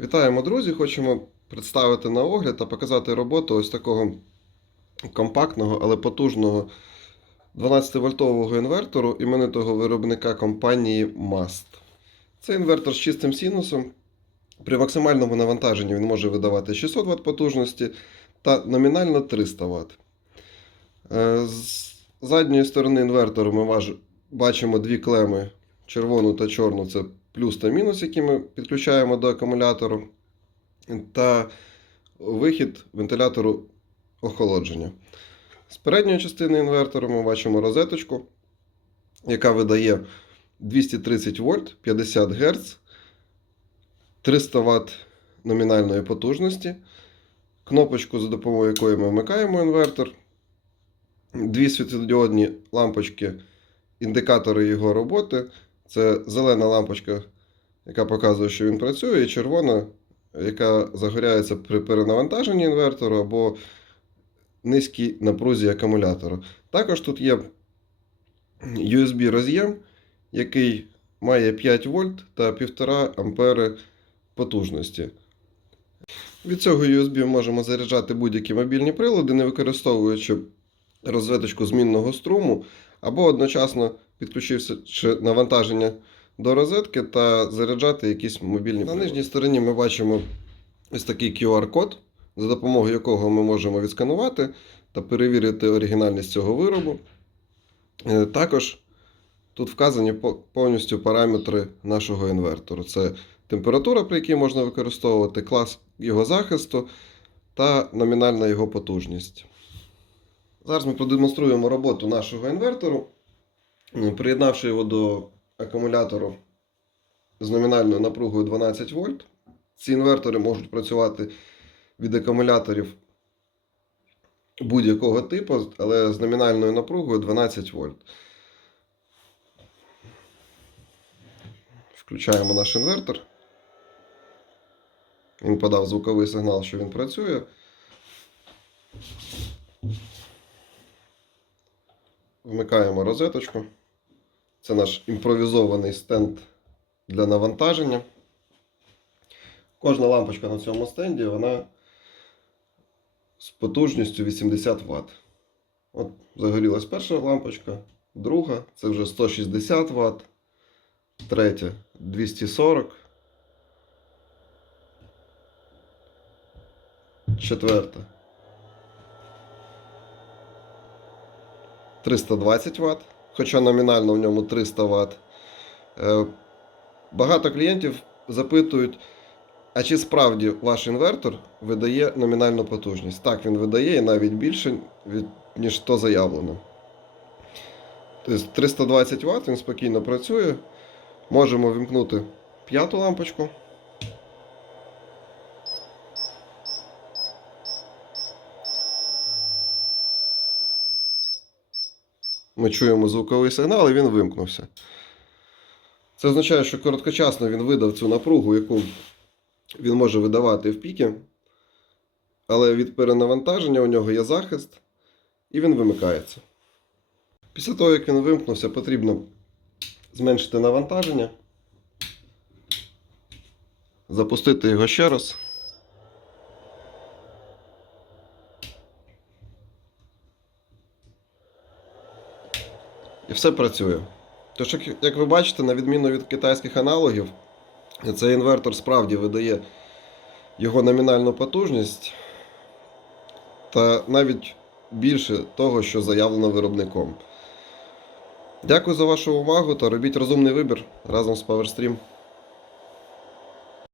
Вітаємо, друзі! Хочемо представити на огляд та показати роботу ось такого компактного, але потужного 12-вольтового інвертору іменитого виробника компанії MAST. Це інвертор з чистим синусом. При максимальному навантаженні він може видавати 600 Вт потужності та номінально 300 Вт. Е, З задньої сторони інвертору ми бачимо дві клеми червону та чорну це плюс та мінус, які ми підключаємо до акумулятору, та вихід вентилятору охолодження. З передньої частини інвертору ми бачимо розеточку, яка видає 230 вольт, 50 Гц, 300 Вт номінальної потужності, кнопочку, за допомогою якої ми вмикаємо інвертор, дві світлодіодні лампочки, індикатори його роботи. Це зелена лампочка, яка показує, що він працює, і червона, яка загоряється при перенавантаженні інвертору або низькій напрузі акумулятора. Також тут є USB роз'єм, який має 5 вольт та 1,5 ампери потужності. Від цього USB можемо заряджати будь-які мобільні прилади, не використовуючи розеточку змінного струму, або одночасно підключивши навантаження до розетки та заряджати якісь мобільні. На нижній стороні ми бачимо ось такий QR-код, за допомогою якого ми можемо відсканувати та перевірити оригінальність цього виробу. Е, Також тут вказані повністю параметри нашого інвертору. Це температура, при якій можна використовувати, клас його захисту та номінальна його потужність. Зараз ми продемонструємо роботу нашого інвертору. М, Приєднавши його до акумулятору з номінальною напругою 12 вольт, ці інвертори можуть працювати від акумуляторів будь-якого типу, але з номінальною напругою 12 вольт. Включаємо наш інвертор. Він подав звуковий сигнал, що він працює. Вмикаємо розеточку. Це наш імпровізований стенд для навантаження. Кожна лампочка на цьому стенді вона з потужністю 80 Вт. От загорілась перша лампочка, друга це вже 160 Вт, третя 240, четверта 320 Вт, хоча номінально в ньому 300 Вт. Е, Багато клієнтів запитують, а чи справді ваш інвертор видає номінальну потужність? Так, він видає і навіть більше, ніж то заявлено. Тобто 320 Вт він спокійно працює. Можемо вімкнути п'яту лампочку. Ми чуємо звуковий сигнал і він вимкнувся. Це означає, що короткочасно він видав цю напругу, яку він може видавати в піки. Але від перенавантаження у нього є захист, і він вимикається. Після того, як він вимкнувся, потрібно зменшити навантаження, запустити його ще раз. І все працює. Тож, як, ви бачите, на відміну від китайських аналогів, цей інвертор справді видає його номінальну потужність та навіть більше того, що заявлено виробником. Дякую за вашу увагу та робіть розумний вибір разом з PowerStream.